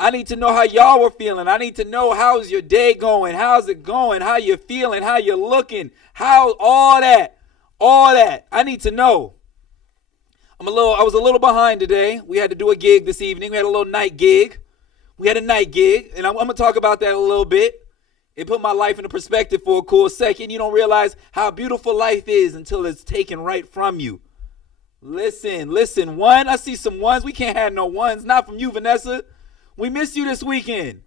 I need to know how y'all were feeling. I need to know how's your day going, how's it going, how you feeling, how you looking, how all that. I need to know. I was a little behind today. We had to do a gig this evening. We had a little night gig. And I'm going to talk about that a little bit. It put my life into perspective for a cool second. You don't realize how beautiful life is until it's taken right from you. Listen. One, I see some ones. We can't have no ones. Not from you, Vanessa. We miss you this weekend.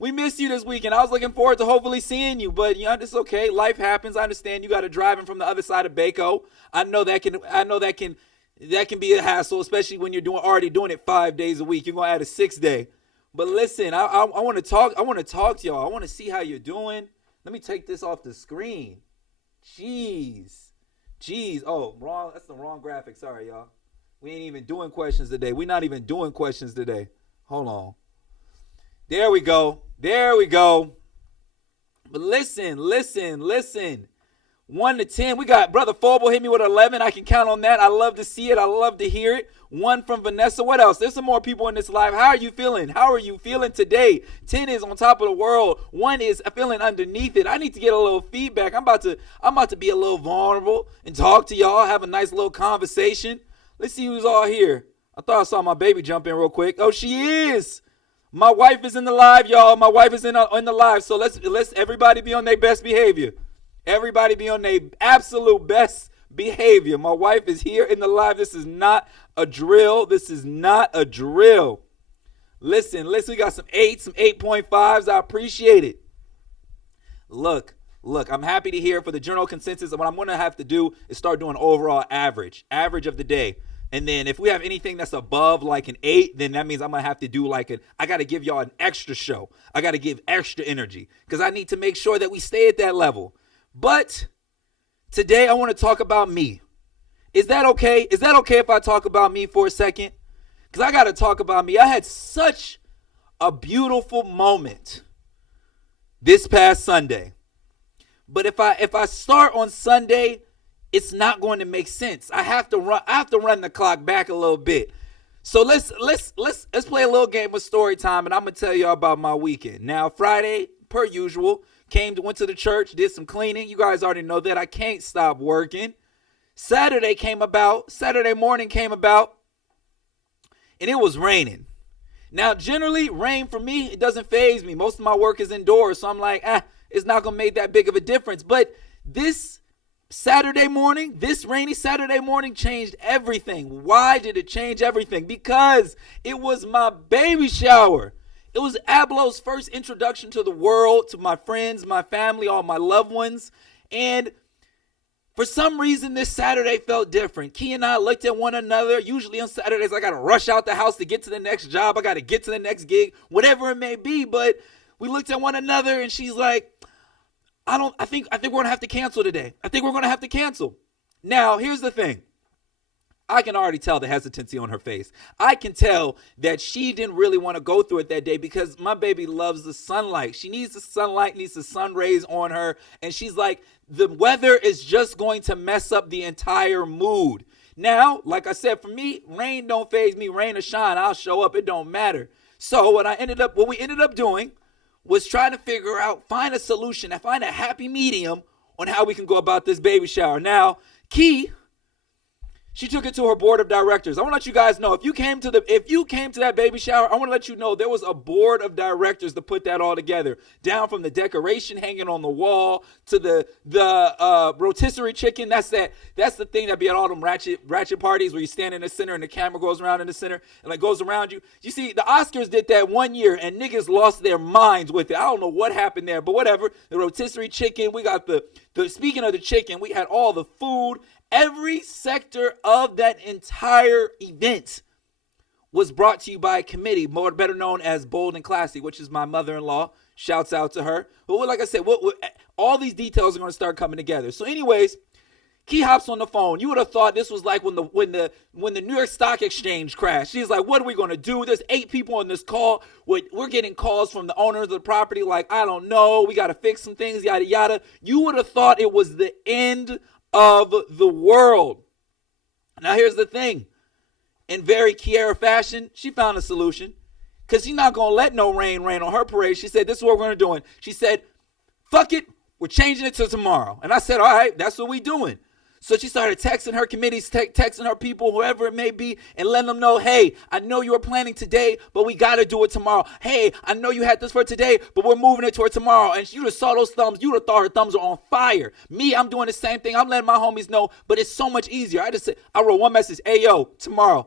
I was looking forward to hopefully seeing you, but it's okay. Life happens. I understand you got to drive in from the other side of Baco. I know that can be a hassle, especially when you're already doing it 5 days a week. You're gonna add a 6th day. But listen, I want to talk. I want to talk to y'all. I want to see how you're doing. Let me take this off the screen. Jeez. Oh, wrong. That's the wrong graphic. Sorry, y'all. We ain't even doing questions today. We're not even doing questions today. Hold on. There we go. But listen. 1 to 10. We got Brother Foble hit me with 11. I can count on that. I love to see it. I love to hear it. 1 from Vanessa. What else? There's some more people in this live. How are you feeling? Today? 10 is on top of the world. 1 is feeling underneath it. I need to get a little feedback. I'm about to be a little vulnerable and talk to y'all. Have a nice little conversation. Let's see who's all here. I thought I saw my baby jump in real quick. Oh, she is. My wife is in the live, y'all. My wife is in the live. So let's everybody be on their best behavior. Everybody be on their absolute best behavior. My wife is here in the live. This is not a drill. Listen, we got some 8s, some 8.5s. I appreciate it. Look, I'm happy to hear for the general consensus. What I'm going to have to do is start doing overall average of the day. And then if we have anything that's above like an 8, then that means I'm going to have to do I got to give y'all an extra show. I got to give extra energy because I need to make sure that we stay at that level. But today I want to talk about me. Is that okay? Is that okay if I talk about me for a second? Because I got to talk about me. I had such a beautiful moment this past Sunday. But if I start on Sunday, it's not going to make sense. I have to run the clock back a little bit. So let's play a little game of story time, and I'm gonna tell y'all about my weekend. Now, Friday, per usual, went to the church, did some cleaning. You guys already know that I can't stop working. Saturday morning came about, and it was raining. Now, generally, rain for me, it doesn't faze me. Most of my work is indoors, so I'm like, it's not gonna make that big of a difference. But this rainy Saturday morning changed everything. Why did it change everything? Because it was my baby shower. It was Ablo's first introduction to the world, to my friends, my family, all my loved ones. And for some reason, this Saturday felt different. Key and I looked at one another. Usually on Saturdays, I got to rush out the house to get to the next job. I got to get to the next gig, whatever it may be. But we looked at one another and she's like, I think we're going to have to cancel today. Now, here's the thing. I can already tell the hesitancy on her face. I can tell that she didn't really want to go through it that day because my baby loves the sunlight. She needs the sunlight, needs the sun rays on her. And she's like, the weather is just going to mess up the entire mood. Now, like I said, for me, rain don't faze me. Rain or shine, I'll show up. It don't matter. So what we ended up doing was trying to find a solution, and find a happy medium on how we can go about this baby shower. Now, Key, she took it to her board of directors. I want to let you guys know, if you came to that baby shower, I want to let you know there was a board of directors to put that all together. Down from the decoration hanging on the wall to the rotisserie chicken. That's the thing that be at all them ratchet parties where you stand in the center and the camera goes around in the center and like goes around you. You see, the Oscars did that one year and niggas lost their minds with it. I don't know what happened there, but whatever. The rotisserie chicken, we got the speaking of the chicken, we had all the food. Every sector of that entire event was brought to you by a committee, better known as Bold and Classy, which is my mother-in-law. Shouts out to her. But like I said, all these details are going to start coming together. So anyways, Key hops on the phone. You would have thought this was like when the New York Stock Exchange crashed. She's like, what are we going to do? There's 8 people on this call. We're getting calls from the owners of the property like, I don't know. We got to fix some things, yada, yada. You would have thought it was the end of the world. Now here's the thing. In very Kiara fashion, she found a solution. because she's not going to let no rain on her parade. She said, this is what we're going to do. She said, fuck it, we're changing it to tomorrow. And I said, all right, that's what we doing. So she started texting her committees, texting her people, whoever it may be, and letting them know, hey, I know you were planning today, but we got to do it tomorrow. Hey, I know you had this for today, but we're moving it toward tomorrow. And you just saw those thumbs. You would have thought her thumbs are on fire. Me, I'm doing the same thing. I'm letting my homies know, but it's so much easier. I wrote one message, hey, yo, tomorrow,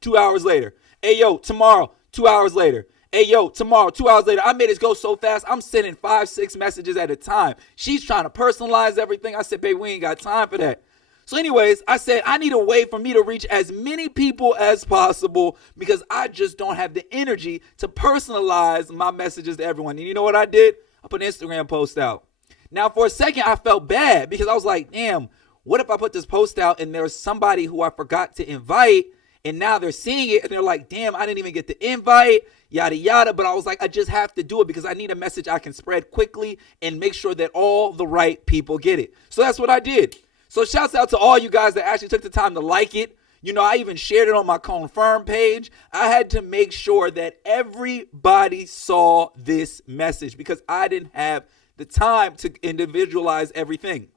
2 hours later. Hey, yo, tomorrow, 2 hours later. Hey, yo, tomorrow, 2 hours later. I made it go so fast, I'm sending 5-6 messages at a time. She's trying to personalize everything. I said, babe, we ain't got time for that. So anyways, I said, I need a way for me to reach as many people as possible because I just don't have the energy to personalize my messages to everyone. And you know what I did? I put an Instagram post out. Now, for a second, I felt bad because I was like, damn, what if I put this post out and there's somebody who I forgot to invite and now they're seeing it and they're like, damn, I didn't even get the invite, yada, yada. But I was like, I just have to do it because I need a message I can spread quickly and make sure that all the right people get it. So that's what I did. So shouts out to all you guys that actually took the time to like it. You know, I even shared it on my confirm page. I had to make sure that everybody saw this message because I didn't have the time to individualize everything.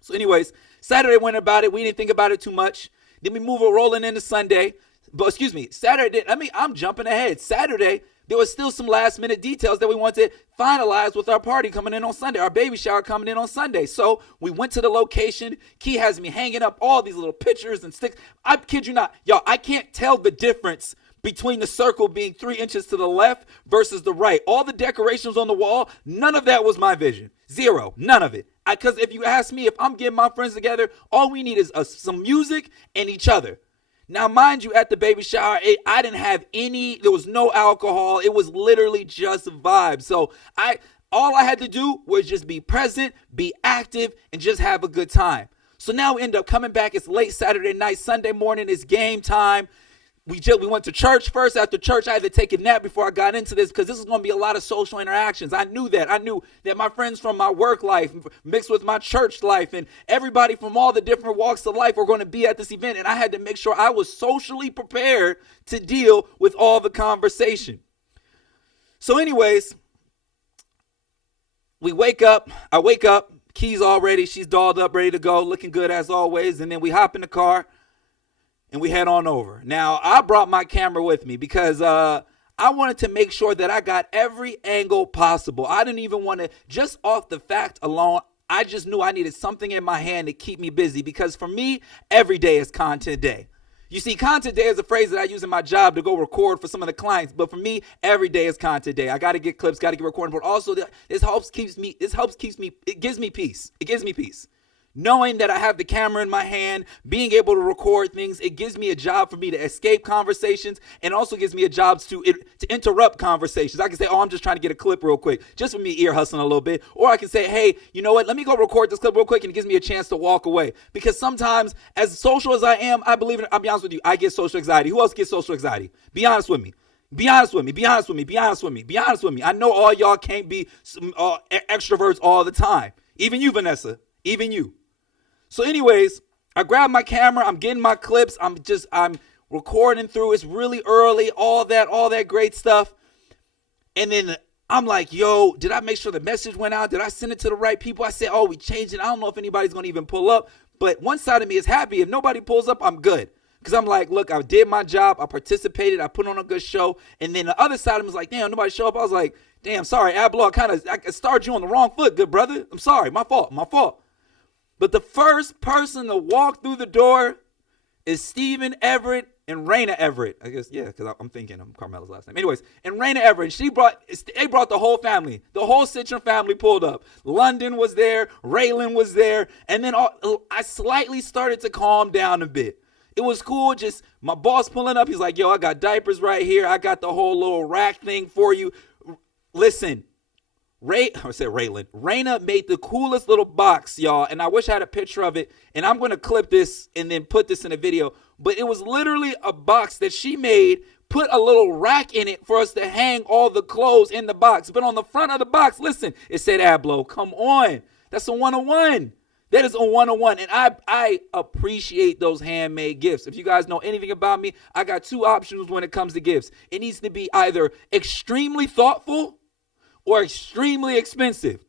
So anyways, Saturday went about it. We didn't think about it too much. Then we move it rolling into Sunday. But excuse me, Saturday, I'm jumping ahead. Saturday, there was still some last minute details that we wanted to finalize with our party coming in on Sunday, our baby shower coming in on Sunday. So we went to the location. Key has me hanging up all these little pictures and sticks. I kid you not, y'all, I can't tell the difference between the circle being 3 inches to the left versus the right. All the decorations on the wall, none of that was my vision. Zero, none of it. Because if you ask me, if I'm getting my friends together, all we need is some music and each other. Now, mind you, at the baby shower, I didn't have there was no alcohol. It was literally just vibes. So all I had to do was just be present, be active, and just have a good time. So now we end up coming back. It's late Saturday night. Sunday morning, it's game time. We went to church first. After church, I had to take a nap before I got into this because this is going to be a lot of social interactions. I knew that. I knew that my friends from my work life mixed with my church life and everybody from all the different walks of life were going to be at this event. And I had to make sure I was socially prepared to deal with all the conversation. So anyways, I wake up. Key's all ready. She's dolled up, ready to go, looking good as always. And then we hop in the car. And we head on over. Now, I brought my camera with me because I wanted to make sure that I got every angle possible. I didn't even want to, just off the fact alone, I just knew I needed something in my hand to keep me busy because for me, every day is content day. You see, content day is a phrase that I use in my job to go record for some of the clients. But for me, every day is content day. I got to get clips, got to get recording. But also, it gives me peace. It gives me peace. Knowing that I have the camera in my hand, being able to record things, it gives me a job for me to escape conversations and also gives me a job to interrupt conversations. I can say, oh, I'm just trying to get a clip real quick, just for me ear hustling a little bit. Or I can say, hey, you know what? Let me go record this clip real quick and it gives me a chance to walk away. Because sometimes, as social as I am, I'll be honest with you, I get social anxiety. Who else gets social anxiety? Be honest with me. Be honest with me. I know all y'all can't be extroverts all the time. Even you, Vanessa. Even you. So anyways, I grab my camera, I'm getting my clips, I'm recording through, it's really early, all that great stuff. And then I'm like, yo, did I make sure the message went out? Did I send it to the right people? I said, oh, we changed it. I don't know if anybody's going to even pull up. But one side of me is happy. If nobody pulls up, I'm good. Because I'm like, look, I did my job. I participated. I put on a good show. And then the other side of me was like, damn, nobody show up. I was like, damn, sorry, Ablo, I started you on the wrong foot, good brother. I'm sorry. My fault. But the first person to walk through the door is Stephen Everett and Raina Everett. I guess, yeah, because I'm thinking of Carmela's last name. Anyways, and Raina Everett, they brought the whole family. The whole Citron family pulled up. London was there. Raylan was there. And then I slightly started to calm down a bit. It was cool, just my boss pulling up. He's like, yo, I got diapers right here. I got the whole little rack thing for you. Listen. Raina made the coolest little box, y'all, and I wish I had a picture of it, and I'm going to clip this and then put this in a video, but it was literally a box that she made, put a little rack in it for us to hang all the clothes in the box, but on the front of the box, listen, it said Ablo, come on, that's a 101. That is a one-on-one. And I appreciate those handmade gifts. If you guys know anything about me, I got two options when it comes to gifts. It needs to be either extremely thoughtful or extremely expensive.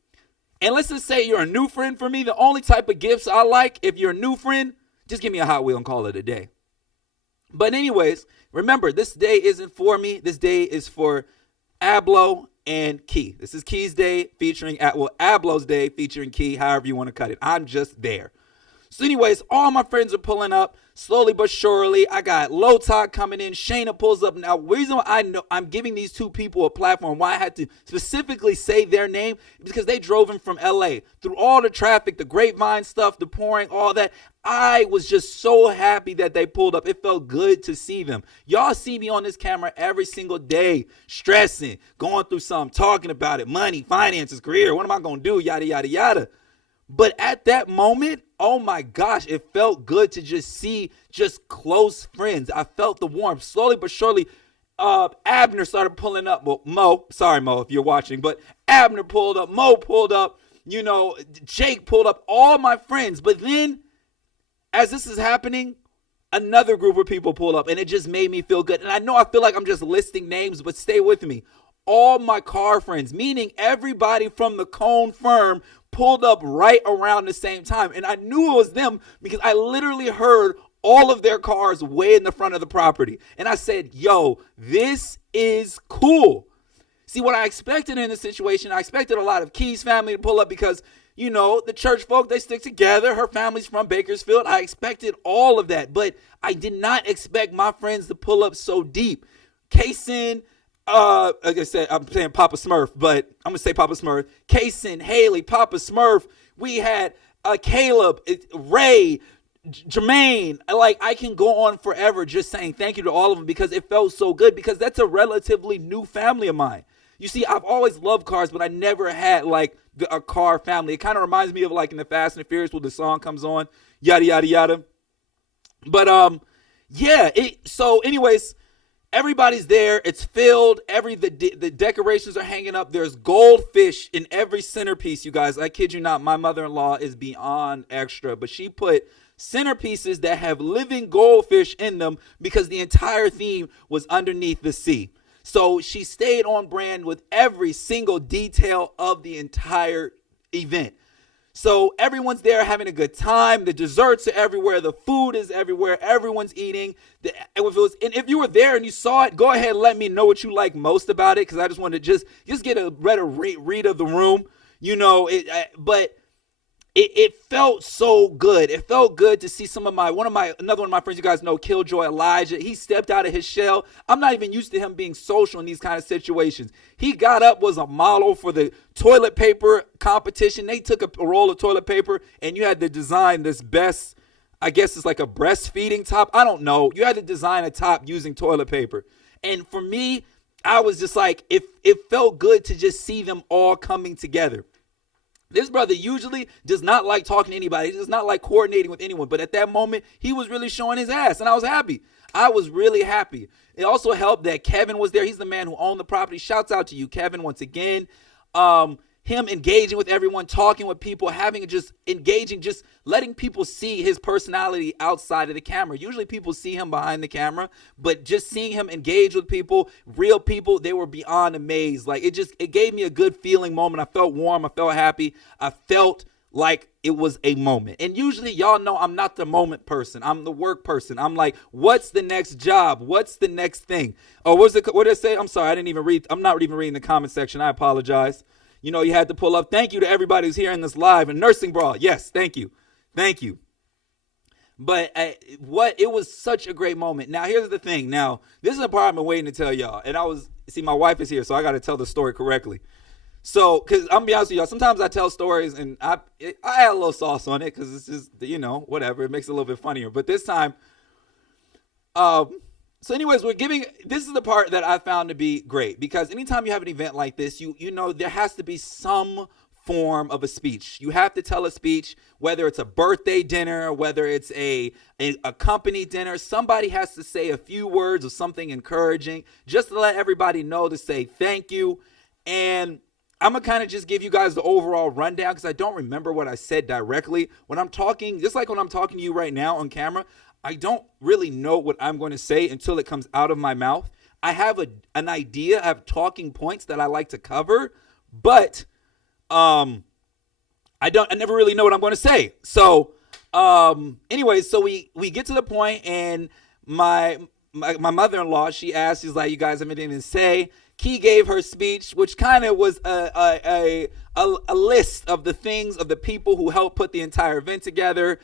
And let's just say you're a new friend for me. The only type of gifts I like, if you're a new friend, just give me a Hot Wheel and call it a day. But anyways, remember, this day isn't for me. This day is for Ablo and Key. This is Key's day featuring, Ablo's day featuring Key, however you want to cut it. I'm just there. So anyways, all my friends are pulling up slowly but surely. I got Lotok coming in. Shayna pulls up. Now, the reason why I know I'm giving these two people a platform, why I had to specifically say their name, is because they drove in from LA through all the traffic, the grapevine stuff, the pouring, all that. I was just so happy that they pulled up. It felt good to see them. Y'all see me on this camera every single day, stressing, going through something, talking about it, money, finances, career. What am I going to do? Yada, yada, yada. But at that moment, oh my gosh, it felt good to just see just close friends. I felt the warmth. Slowly but surely, Abner started pulling up. Well, Mo, sorry, Mo, if you're watching, but Abner pulled up. Mo pulled up. You know, Jake pulled up. All my friends. But then, as this is happening, another group of people pulled up, and it just made me feel good. And I feel like I'm just listing names, but stay with me. All my car friends, meaning everybody from the Cone firm, pulled up right around the same time. And I knew it was them because I literally heard all of their cars way in the front of the property. And I said, yo, this is cool. See, what I expected in this situation, I expected a lot of Key's family to pull up because, you know, the church folk, they stick together. Her family's from Bakersfield. I expected all of that, but I did not expect my friends to pull up so deep. Kaysen, like I said, I'm saying Papa Smurf, but I'm going to say Papa Smurf. Kaysen, Haley, Papa Smurf. We had Caleb, Ray, Jermaine. Like, I can go on forever just saying thank you to all of them because it felt so good because that's a relatively new family of mine. You see, I've always loved cars, but I never had, like, a car family. It kind of reminds me of, like, in the Fast and the Furious where the song comes on, yada, yada, yada. But, yeah. So, anyways, everybody's there. It's filled. The decorations are hanging up. There's goldfish in every centerpiece, you guys. I kid you not. My mother-in-law is beyond extra, but she put centerpieces that have living goldfish in them because the entire theme was underneath the sea. So she stayed on brand with every single detail of the entire event. So everyone's there having a good time. The desserts are everywhere. The food is everywhere. Everyone's eating. And if you were there and you saw it, go ahead and let me know what you like most about it, because I just wanted to just get a better read of the room. You know, it felt so good. It felt good to see another one of my friends, you guys know, Killjoy Elijah. He stepped out of his shell. I'm not even used to him being social in these kind of situations. He got up, was a model for the toilet paper competition. They took a roll of toilet paper and you had to design this best, I guess it's like a breastfeeding top. I don't know. You had to design a top using toilet paper. And for me, I was just like, it felt good to just see them all coming together. This brother usually does not like talking to anybody. He does not like coordinating with anyone. But at that moment, he was really showing his ass. And I was happy. I was really happy. It also helped that Kevin was there. He's the man who owned the property. Shouts out to you, Kevin, once again. Him engaging with everyone, talking with people, just letting people see his personality outside of the camera. Usually people see him behind the camera, but just seeing him engage with people, real people, they were beyond amazed. Like, it gave me a good feeling moment. I felt warm. I felt happy. I felt like it was a moment. And usually, y'all know I'm not the moment person. I'm the work person. I'm like, what's the next job? What's the next thing? Oh, what did it say? I'm sorry. I didn't even read. I'm not even reading the comment section. I apologize. You know, you had to pull up. Thank you to everybody who's here in this live. And Nursing Brawl. Yes, thank you. Thank you. But it was such a great moment. Now, here's the thing. Now, this is the part I've been waiting to tell y'all. And my wife is here, so I got to tell the story correctly. So, because I'm going to be honest with y'all, sometimes I tell stories and I add a little sauce on it because it's just, you know, whatever. It makes it a little bit funnier. But this time, so anyways, this is the part that I found to be great, because anytime you have an event like this, you know, there has to be some form of a speech. You have to tell a speech, whether it's a birthday dinner, whether it's a company dinner. Somebody has to say a few words of something encouraging just to let everybody know to say thank you. And I'm going to kind of just give you guys the overall rundown because I don't remember what I said directly. When I'm talking, just like when I'm talking to you right now on camera, I don't really know what I'm going to say until it comes out of my mouth. I have an idea, I have talking points that I like to cover, but I never really know what I'm going to say. So anyway, so we get to the point, and my mother-in-law, she's like, you guys have anything to say? Key gave her speech, which kind of was a list of the things of the people who helped put the entire event together.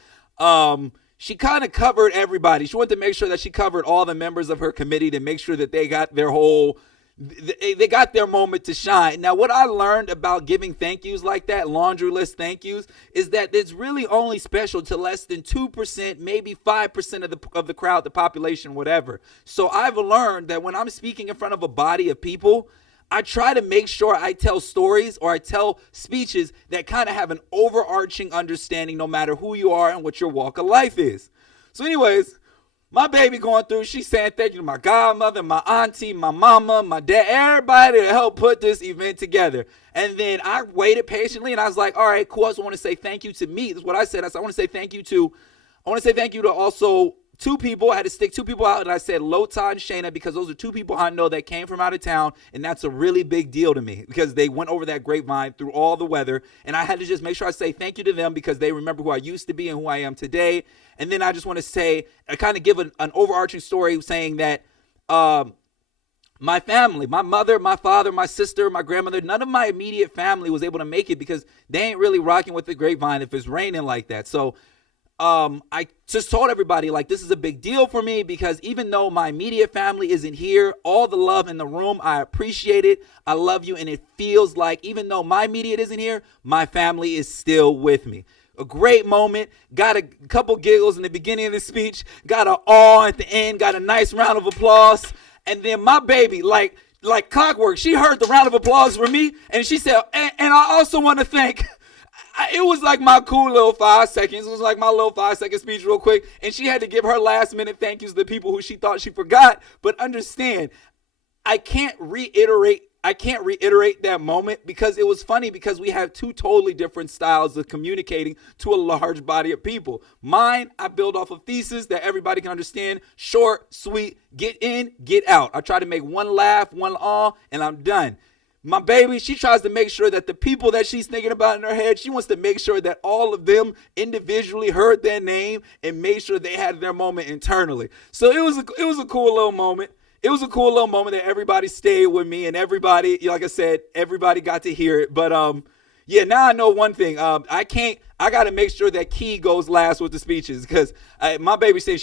She kind of covered everybody. She wanted to make sure that she covered all the members of her committee to make sure that they got their moment to shine. Now, what I learned about giving thank yous like that, laundry list thank yous, is that it's really only special to less than 2%, maybe 5% of the crowd, the population, whatever. So I've learned that when I'm speaking in front of a body of people, I try to make sure I tell stories or I tell speeches that kind of have an overarching understanding no matter who you are and what your walk of life is. So anyways, my baby going through, she's saying thank you to my godmother, my auntie, my mama, my dad, everybody that helped put this event together. And then I waited patiently and I was like, all right, cool. I just want to say thank you to me. That's what I said. I said, I want to say thank you to also two people. I had to stick two people out, and I said Lota and Shayna because those are two people I know that came from out of town, and that's a really big deal to me because they went over that grapevine through all the weather, and I had to just make sure I say thank you to them because they remember who I used to be and who I am today. And then I just want to say, I kind of give an overarching story saying that my family, my mother, my father, my sister, my grandmother, none of my immediate family was able to make it because they ain't really rocking with the grapevine if it's raining like that. So I just told everybody, like, this is a big deal for me because even though my immediate family isn't here, all the love in the room, I appreciate it. I love you. And it feels like even though my immediate isn't here, my family is still with me. A great moment. Got a couple giggles in the beginning of the speech. Got an awe at the end. Got a nice round of applause. And then my baby, like clockwork, she heard the round of applause from me. And she said, and I also want to thank... It was like my cool little 5 seconds. It was like my little 5-second speech real quick. And she had to give her last minute thank yous to the people who she thought she forgot. But understand, I can't reiterate that moment because it was funny because we have two totally different styles of communicating to a large body of people. Mine, I build off a thesis that everybody can understand. Short, sweet, get in, get out. I try to make one laugh, one awe, and I'm done. My baby, she tries to make sure that the people that she's thinking about in her head, she wants to make sure that all of them individually heard their name and made sure they had their moment internally. So it was a cool little moment. It was a cool little moment that everybody stayed with me and everybody, like I said, everybody got to hear it. But yeah, now I know one thing. I got to make sure that Key goes last with the speeches because my baby said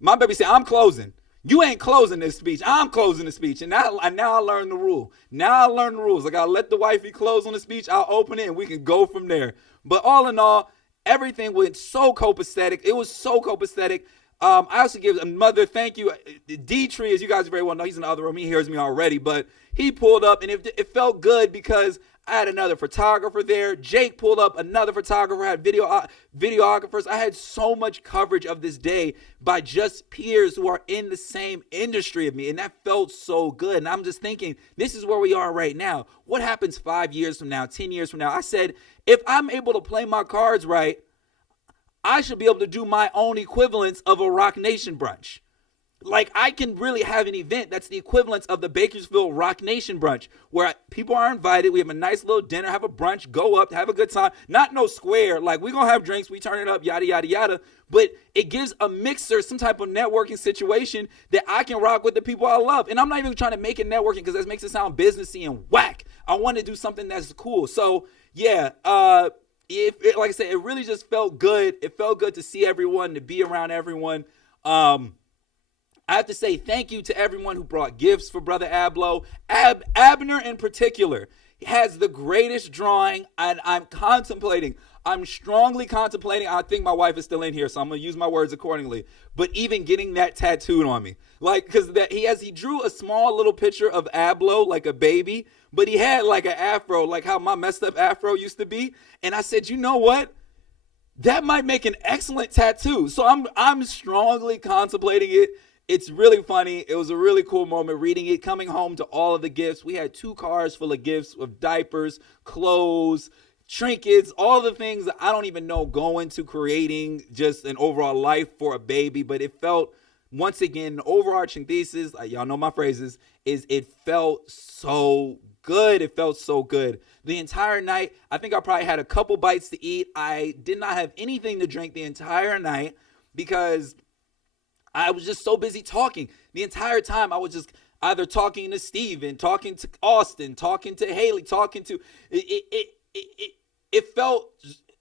my baby said, I'm closing. You ain't closing this speech. I'm closing the speech. And now I learned the rule. Now I learned the rules. I got to let the wifey close on the speech. I'll open it and we can go from there. But all in all, everything went so copacetic. It was so copacetic. I also give a mother thank you. D-Tree, as you guys very well know, he's in the other room. He hears me already. But he pulled up and it felt good because I had another photographer there. Jake pulled up another photographer, had videographers. I had so much coverage of this day by just peers who are in the same industry of me. And that felt so good. And I'm just thinking, this is where we are right now. What happens 5 years from now, 10 years from now? I said, if I'm able to play my cards right, I should be able to do my own equivalence of a Rock Nation brunch. Like, I can really have an event that's the equivalent of the Bakersfield Rock Nation brunch where people are invited. We have a nice little dinner, have a brunch, go up, have a good time. Not no square. Like, we're going to have drinks, we turn it up, yada, yada, yada. But it gives a mixer, some type of networking situation that I can rock with the people I love. And I'm not even trying to make it networking because that makes it sound businessy and whack. I want to do something that's cool. So, yeah, like I said, it really just felt good. It felt good to see everyone, to be around everyone. I have to say thank you to everyone who brought gifts for Brother Ablo. Abner in particular has the greatest drawing, and I'm strongly contemplating. I think my wife is still in here, so I'm going to use my words accordingly. But even getting that tattooed on me. Like, because he drew a small little picture of Ablo, like a baby, but he had like an afro, like how my messed up afro used to be. And I said, you know what? That might make an excellent tattoo. So I'm strongly contemplating it. It's really funny. It was a really cool moment reading it, coming home to all of the gifts. We had 2 cars full of gifts with diapers, clothes, trinkets, all the things that I don't even know go into creating just an overall life for a baby. But it felt, once again, the overarching thesis, like y'all know my phrases, is it felt so good. It felt so good. The entire night, I think I probably had a couple bites to eat. I did not have anything to drink the entire night because I was just so busy talking. The entire time I was just either talking to Steven, talking to Austin, talking to Haley, talking to it felt,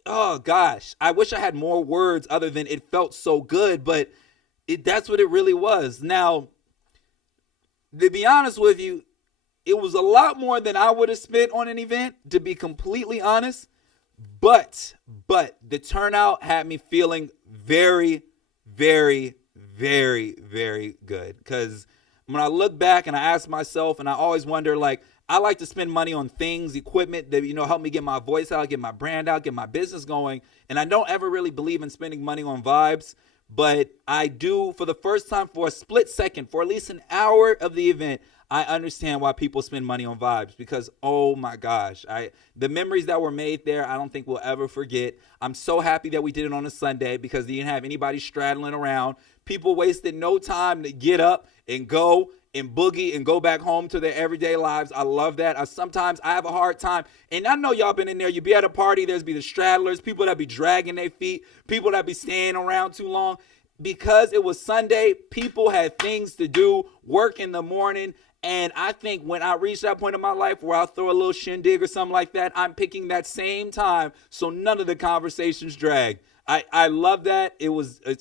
oh gosh, I wish I had more words other than it felt so good, but that's what it really was. Now, to be honest with you, it was a lot more than I would have spent on an event, to be completely honest. But the turnout had me feeling very, very, very, very good. Because when I look back and I ask myself, and I always wonder, like, I like to spend money on things, equipment that, help me get my voice out, get my brand out, get my business going. And I don't ever really believe in spending money on vibes. But I do, for the first time, for a split second, for at least an hour of the event, I understand why people spend money on vibes, because, oh my gosh, the memories that were made there, I don't think we'll ever forget. I'm so happy that we did it on a Sunday because you didn't have anybody straddling around. People wasted no time to get up and go and boogie and go back home to their everyday lives. I love that. Sometimes I have a hard time, and I know y'all been in there. You be at a party, there's be the straddlers, people that be dragging their feet, people that be staying around too long. Because it was Sunday, people had things to do, work in the morning. And I think when I reach that point in my life where I'll throw a little shindig or something like that, I'm picking that same time so none of the conversations drag. I love that.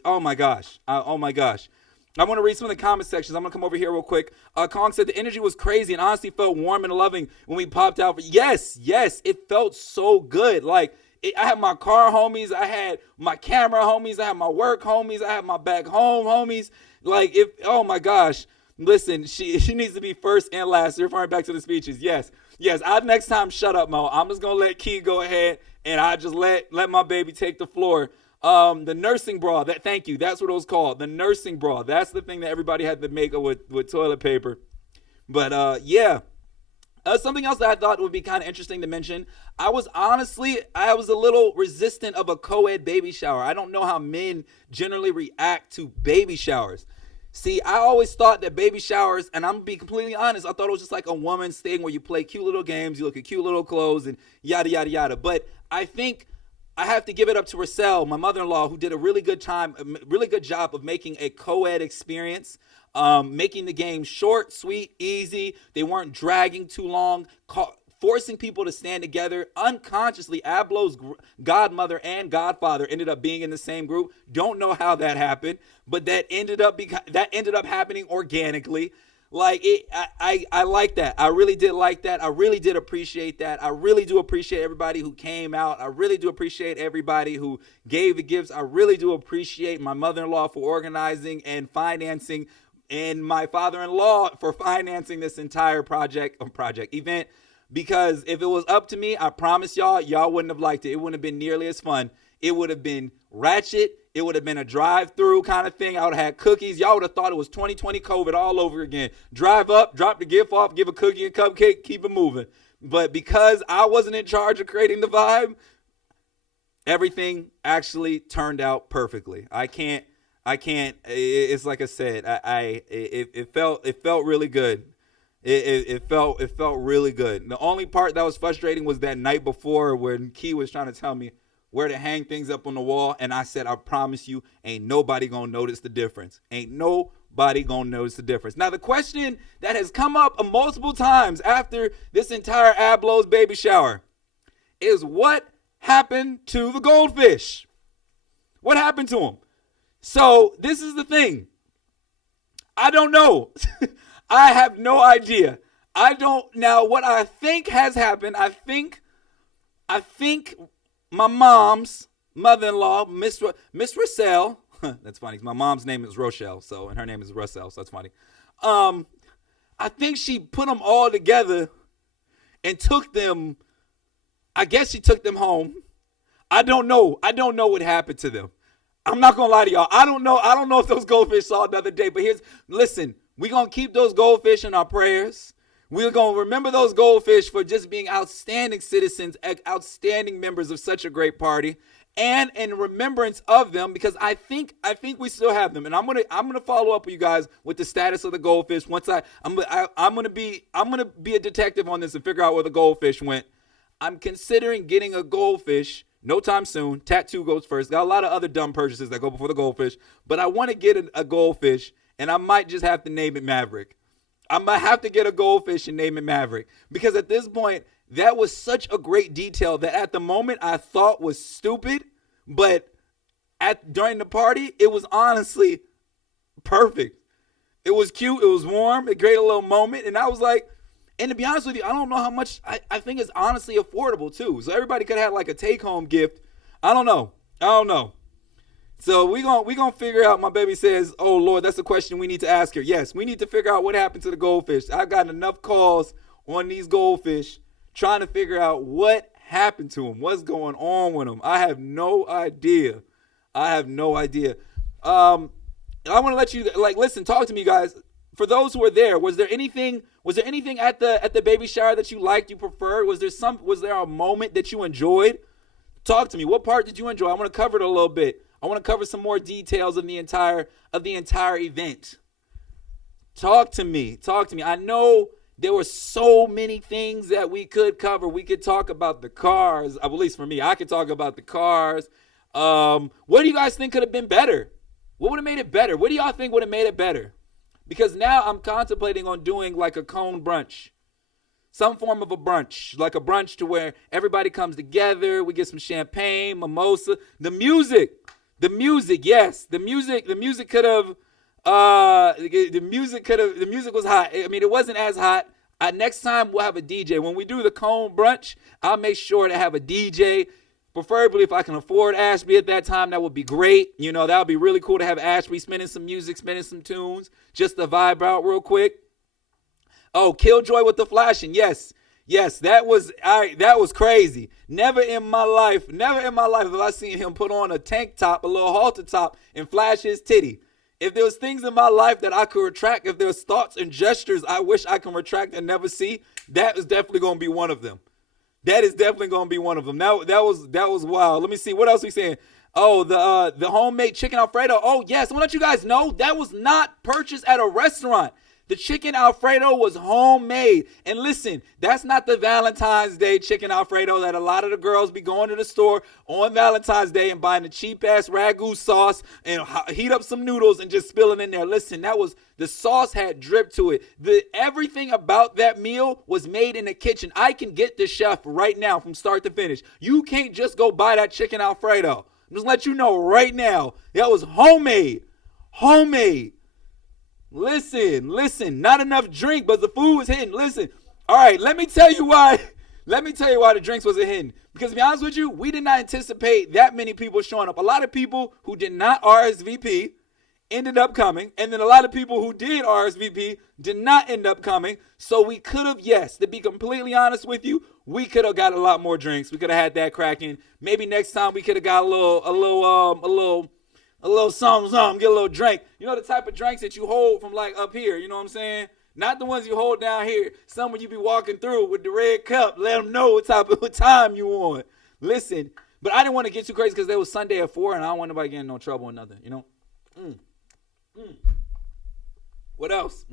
Oh my gosh. Oh my gosh. I want to read some of the comment sections. I'm going to come over here real quick. Kong said the energy was crazy and honestly felt warm and loving when we popped out. Yes, it felt so good. Like, I had my car homies, I had my camera homies, I had my work homies, I had my back home homies. Like, oh my gosh. Listen, she needs to be first and last. Referring back to the speeches. Yes. I next time shut up, Mo. I'm just gonna let Key go ahead and I just let my baby take the floor. The nursing bra. Thank you. That's what it was called. The nursing bra. That's the thing that everybody had to make with toilet paper. But yeah. Something else that I thought would be kind of interesting to mention. I was a little resistant of a co-ed baby shower. I don't know how men generally react to baby showers. See, I always thought that baby showers, and I'm going to be completely honest, I thought it was just like a woman's thing where you play cute little games, you look at cute little clothes, and yada, yada, yada. But I think I have to give it up to Rochelle, my mother-in-law, who did a really good job of making a co-ed experience, making the game short, sweet, easy. They weren't dragging too long, forcing people to stand together. Unconsciously, Ablo's godmother and godfather ended up being in the same group. Don't know how that happened, but that ended up happening organically. Like, I like that. I really did like that. I really did appreciate that. I really do appreciate everybody who came out. I really do appreciate everybody who gave the gifts. I really do appreciate my mother-in-law for organizing and financing, and my father-in-law for financing this entire event. Because if it was up to me, I promise y'all wouldn't have liked it. It wouldn't have been nearly as fun. It would have been ratchet. It would have been a drive-through kind of thing. I would have had cookies. Y'all would have thought it was 2020 COVID all over again. Drive up, drop the gift off, give a cookie and cupcake, keep it moving. But because I wasn't in charge of creating the vibe, everything actually turned out perfectly. I can't. It's like I said. It felt really good. It felt really good. The only part that was frustrating was that night before when Key was trying to tell me where to hang things up on the wall, and I said, I promise you, ain't nobody gonna notice the difference. Ain't nobody gonna notice the difference. Now, the question that has come up multiple times after this entire Ablo's baby shower is, what happened to the goldfish? What happened to them? So this is the thing. I don't know. I have no idea. Now what I think has happened, I think my mom's mother-in-law, Miss Rochelle, that's funny, my mom's name is Rochelle, and her name is Russell, so that's funny. I think she put them all together and took them, I guess she took them home. I don't know what happened to them. I'm not gonna lie to y'all. I don't know. I don't know if those goldfish saw another day. But listen. We're gonna keep those goldfish in our prayers. We're gonna remember those goldfish for just being outstanding citizens, outstanding members of such a great party, and in remembrance of them, because I think we still have them. And I'm gonna follow up with you guys with the status of the goldfish. Once I'm gonna be a detective on this and figure out where the goldfish went. I'm considering getting a goldfish. No time soon. Tattoo goes first. Got a lot of other dumb purchases that go before the goldfish, but I want to get a goldfish, and I might just have to name it Maverick. I might have to get a goldfish and name it Maverick, because at this point, that was such a great detail that at the moment I thought was stupid, but during the party, it was honestly perfect. It was cute. It was warm. It created a little moment, and I was like. And to be honest with you, I don't know how much. I think it's honestly affordable too. So everybody could have like a take-home gift. I don't know. So we gonna figure out. My baby says, "Oh Lord, that's a question we need to ask her." Yes, we need to figure out what happened to the goldfish. I've gotten enough calls on these goldfish trying to figure out what happened to them. What's going on with them? I have no idea. I want to let you listen. Talk to me, guys. For those who were there, was there anything at the baby shower that you liked, you preferred? Was there a moment that you enjoyed? Talk to me. What part did you enjoy? I want to cover it a little bit. I want to cover some more details of the entire event. Talk to me. I know there were so many things that we could cover. We could talk about the cars. At least for me, I could talk about the cars. What do you guys think could have been better? What would have made it better? What do y'all think would have made it better? Because now I'm contemplating on doing like a cone brunch. Some form of a brunch. Like a brunch to where everybody comes together. We get some champagne, mimosa. The music, yes. The music could have, the music was hot. I mean, it wasn't as hot. Next time we'll have a DJ. When we do the cone brunch, I'll make sure to have a DJ. Preferably, if I can afford Ashby at that time, that would be great. You know, that would be really cool to have Ashby spinning some music, spinning some tunes, just to vibe out real quick. Oh, Killjoy with the flashing. Yes, that was crazy. Never in my life have I seen him put on a tank top, a little halter top, and flash his titty. If there was things in my life that I could retract, if there was thoughts and gestures I wish I can retract and never see, that is definitely going to be one of them. That is definitely going to be one of them. That was wild. Let me see. What else are we saying? Oh, the homemade chicken Alfredo. Oh, yes. I want to let you guys know that was not purchased at a restaurant. The chicken Alfredo was homemade. And listen, that's not the Valentine's Day chicken Alfredo that a lot of the girls be going to the store on Valentine's Day and buying the cheap-ass ragu sauce and heat up some noodles and just spill it in there. Listen, the sauce had drip to it. Everything about that meal was made in the kitchen. I can get the chef right now from start to finish. You can't just go buy that chicken Alfredo. I'm just let you know right now. That was homemade. Listen, not enough drink, but the food was hidden. Listen, all right, let me tell you why the drinks wasn't hidden. Because to be honest with you, we did not anticipate that many people showing up. A lot of people who did not RSVP ended up coming, and then a lot of people who did RSVP did not end up coming. So we could have, yes, to be completely honest with you, we could have got a lot more drinks. We could have had that cracking. Maybe next time we could have got a little something, get a little drink. You know the type of drinks that you hold from like up here, you know what I'm saying? Not the ones you hold down here. Some when you be walking through with the red cup. Let them know what time you want. Listen, but I didn't want to get too crazy because there was Sunday at 4 and I don't want nobody getting in no trouble or nothing, you know? What else?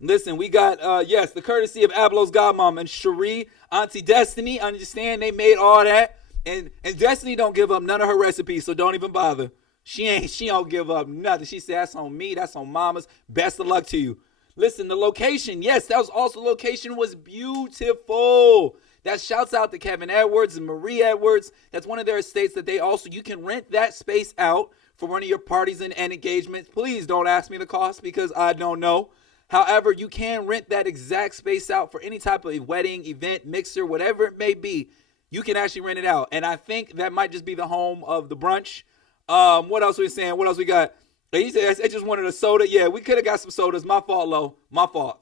Listen, we got, the courtesy of Ablo's godmom and Cherie, Auntie Destiny. Understand they made all that. And Destiny don't give up none of her recipes, so don't even bother. She don't give up nothing. She said, that's on me. That's on mama's. Best of luck to you. Listen, the location. Yes, that was also location was beautiful. That shouts out to Kevin Edwards and Marie Edwards. That's one of their estates that you can rent that space out for one of your parties and engagements. Please don't ask me the cost because I don't know. However, you can rent that exact space out for any type of wedding, event, mixer, whatever it may be. You can actually rent it out. And I think that might just be the home of the brunch. What else we saying? What else we got? He said, I just wanted a soda. Yeah, we could have got some sodas. My fault, Lo. My fault.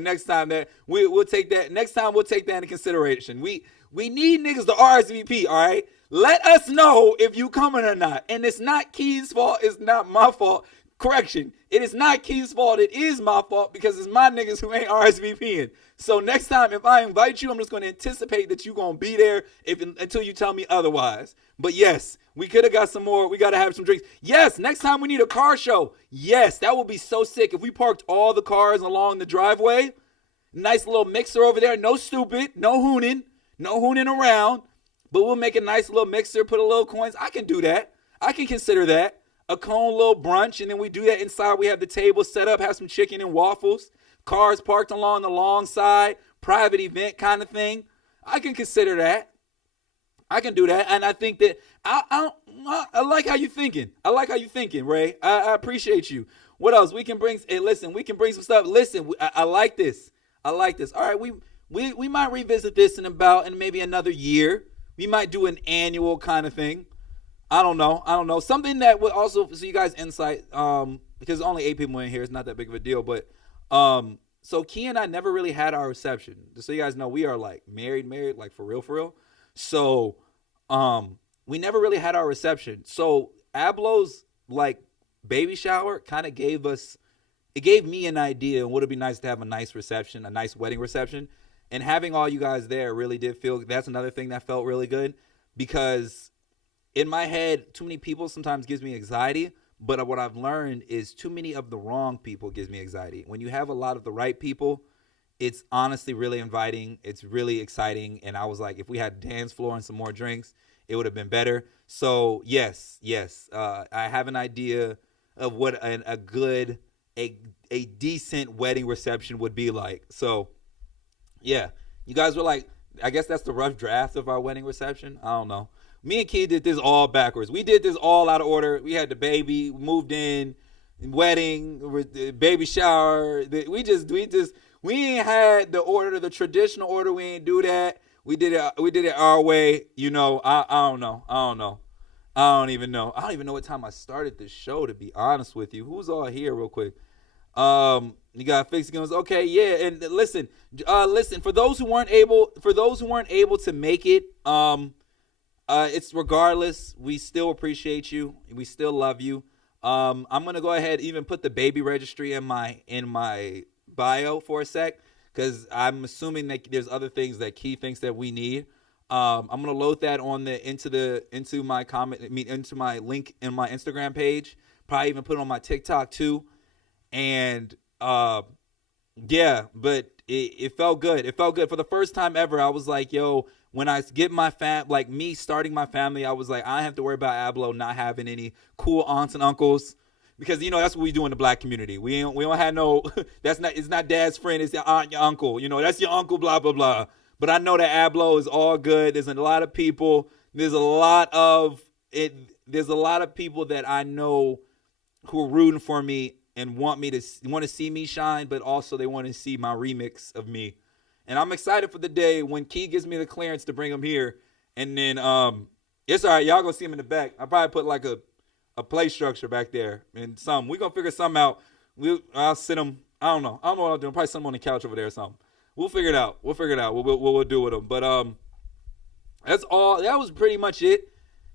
Next time that we'll take that. Next time we'll take that into consideration. We need niggas to RSVP, all right? Let us know if you coming or not. And it's not Key's fault. It's not my fault. Correction. It is not Key's fault. It is my fault because it's my niggas who ain't RSVPing. So next time, if I invite you, I'm just going to anticipate that you're going to be there until you tell me otherwise. But yes, we could have got some more. We got to have some drinks. Yes, next time we need a car show. Yes, that would be so sick. If we parked all the cars along the driveway, nice little mixer over there. No stupid, no hooning around. But we'll make a nice little mixer, put a little coins. I can do that. I can consider that. A cone little brunch, and then we do that inside. We have the table set up, have some chicken and waffles, cars parked along the long side, private event kind of thing. I can consider that. I can do that, and I think that I like how you're thinking. I like how you're thinking, Ray. I appreciate you. What else? We can bring. Hey, listen, we can bring some stuff. Listen, I like this. I like this. All right, we might revisit this in maybe another year. We might do an annual kind of thing. I don't know. Something that would also, so you guys insight, because only 8 people in here, it's not that big of a deal. But so Key and I never really had our reception. Just so you guys know, we are like married, like for real. So we never really had our reception. So Ablo's like baby shower kind of gave me an idea and would it be nice to have a nice reception, a nice wedding reception. And having all you guys there really did feel, that's another thing that felt really good, because in my head, too many people sometimes gives me anxiety, but what I've learned is too many of the wrong people gives me anxiety. When you have a lot of the right people, it's honestly really inviting. It's really exciting. And I was like, if we had a dance floor and some more drinks, it would have been better. So yes. I have an idea of what a decent wedding reception would be like. So yeah, you guys were like, I guess that's the rough draft of our wedding reception. I don't know. Me and Key did this all backwards. We did this all out of order. We had the baby, moved in, wedding, baby shower. We ain't had the order, the traditional order. We ain't do that. We did it our way. You know, I don't know. I don't even know what time I started this show, to be honest with you. Who's all here real quick? You got fixed guns. Okay, yeah. And listen, for those who weren't able to make it, it's regardless, we still appreciate you. We still love you. I'm gonna go ahead even put the baby registry in my bio for a sec, because I'm assuming that there's other things that Key thinks that we need. I'm gonna load that on into my link in my Instagram page. Probably even put it on my TikTok too. And yeah, but it felt good. It felt good for the first time ever. I was like, yo, when I get my me starting my family, I was like, I don't have to worry about Ablo not having any cool aunts and uncles, because you know that's what we do in the black community. We don't have no. It's not dad's friend. It's your aunt, your uncle. You know, that's your uncle. Blah blah blah. But I know that Ablo is all good. There's a lot of people. There's a lot of people that I know who are rooting for me and want to see me shine, but also they want to see my remix of me. And I'm excited for the day when Key gives me the clearance to bring him here. And then it's all right. Y'all gonna see him in the back. I'll probably put like a play structure back there and we're gonna figure something out. I'll sit him. I don't know what I'll do. Probably something on the couch over there or something. We'll figure it out. We'll do with him. But that's all. That was pretty much it.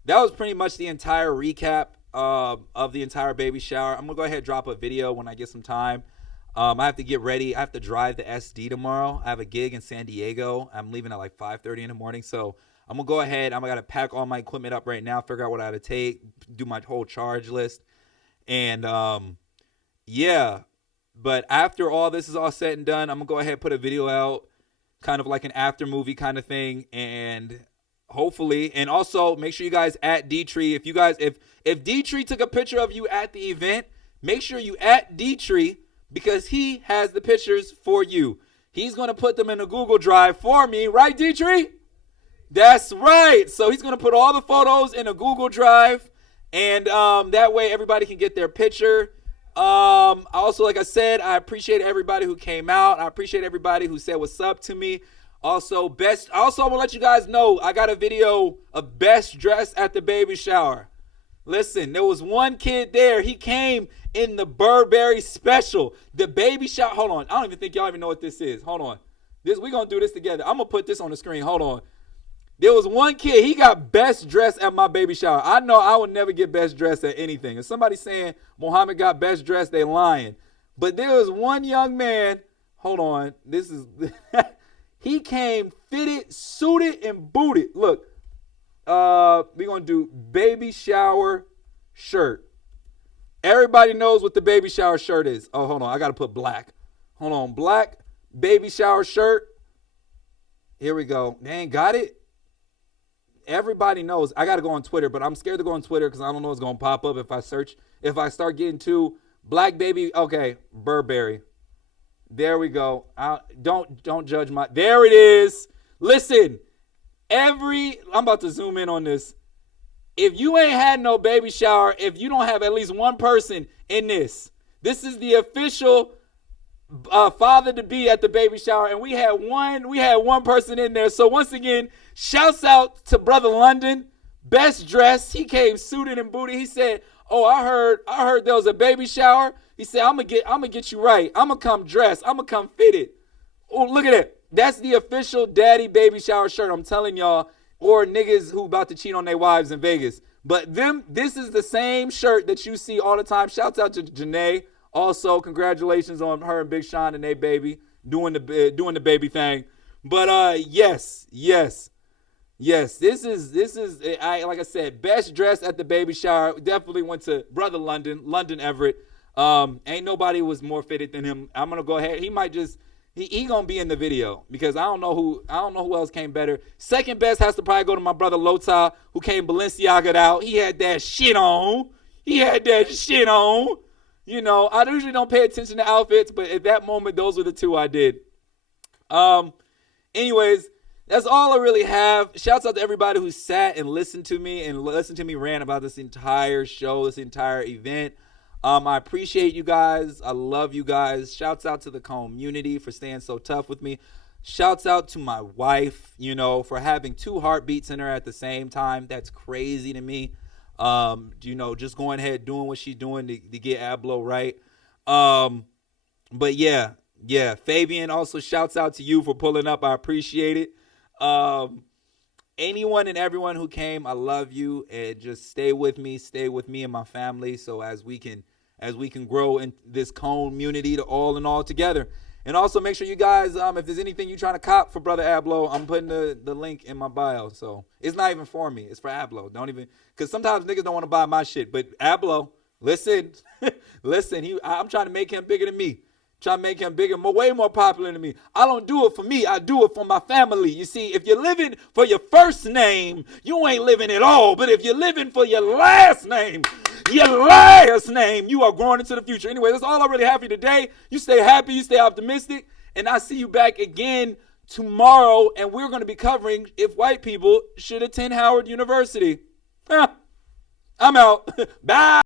That was pretty much the entire recap of the entire baby shower. I'm gonna go ahead and drop a video when I get some time. I have to get ready. I have to drive the SD tomorrow. I have a gig in San Diego. I'm leaving at like 5:30 in the morning. So I'm gonna go ahead. I'm gonna pack all my equipment up right now, figure out what I gotta take, do my whole charge list. And yeah. But after all this is all said and done, I'm gonna go ahead and put a video out, kind of like an after movie kind of thing. And hopefully, and also make sure you guys at D-Tree. If D-Tree took a picture of you at the event, make sure you at D-Tree, because he has the pictures for you. He's going to put them in a Google Drive for me. Right, D-Tree? That's right. So he's going to put all the photos in a Google Drive, and that way everybody can get their picture. Also, like I said, I appreciate everybody who came out. I appreciate everybody who said what's up to me. Also, I want to let you guys know, I got a video of best dressed at the baby shower. Listen, there was one kid there. He came in the Burberry special. The baby shower. Hold on. I don't even think y'all even know what this is. Hold on. We're going to do this together. I'm going to put this on the screen. Hold on. There was one kid, he got best dressed at my baby shower. I know I would never get best dressed at anything. If somebody saying Muhammad got best dressed, they lying. But there was one young man, hold on, this is, he came fitted, suited, and booted. Look, we're going to do baby shower shirt. Everybody knows what the baby shower shirt is. Oh, hold on, I got to put black. Hold on, black baby shower shirt. Here we go. They ain't got it. Everybody knows. I got to go on Twitter, but I'm scared to go on Twitter because I don't know what's going to pop up if I search. If I start getting to black baby, okay, Burberry. There we go. Don't judge my. There it is. Listen, I'm about to zoom in on this. If you ain't had no baby shower, if you don't have at least one person in this is the official father to be at the baby shower, and we had one person in there. So once again, shouts out to Brother London, best dressed. He came suited and booted. He said, "Oh, I heard there was a baby shower." He said, "I'm gonna get you right. I'm gonna come dressed. I'm gonna come fitted." Oh, look at it. That's the official daddy baby shower shirt. I'm telling y'all, or niggas who about to cheat on their wives in Vegas. But this is the same shirt that you see all the time. Shouts out to Janae. Also, congratulations on her and Big Sean and their baby doing the baby thing. But yes. This is like I said, best dressed at the baby shower. Definitely went to Brother London Everett. Ain't nobody was more fitted than him. I'm gonna go ahead. He might just he gonna be in the video because I don't know who else came better. Second best has to probably go to my brother Lota, who came Balenciaga'd out. He had that shit on. You know, I usually don't pay attention to outfits, but at that moment, those were the two I did. Anyways, that's all I really have. Shouts out to everybody who sat and listened to me rant about this entire show, this entire event. I appreciate you guys. I love you guys. Shouts out to the community for staying so tough with me. Shouts out to my wife, for having two heartbeats in her at the same time. That's crazy to me. Just going ahead doing what she's doing to get Ablo right. But yeah, Fabian, also shouts out to you for pulling up. I appreciate it. Anyone and everyone who came, I love you, and just stay with me and my family. So as we can grow in this community to all in all together. And also make sure you guys, if there's anything you're trying to cop for Brother Ablo, I'm putting the link in my bio. So it's not even for me. It's for Ablo. Because sometimes niggas don't want to buy my shit. But Ablo, listen, I'm trying to make him bigger than me. Trying to make him bigger, way more popular than me. I don't do it for me. I do it for my family. You see, if you're living for your first name, you ain't living at all. But if you're living for your last name, you are growing into the future. Anyway, that's all I really have for you today. You stay happy, you stay optimistic, and I'll see you back again tomorrow. And we're going to be covering if white people should attend Howard University. I'm out. Bye.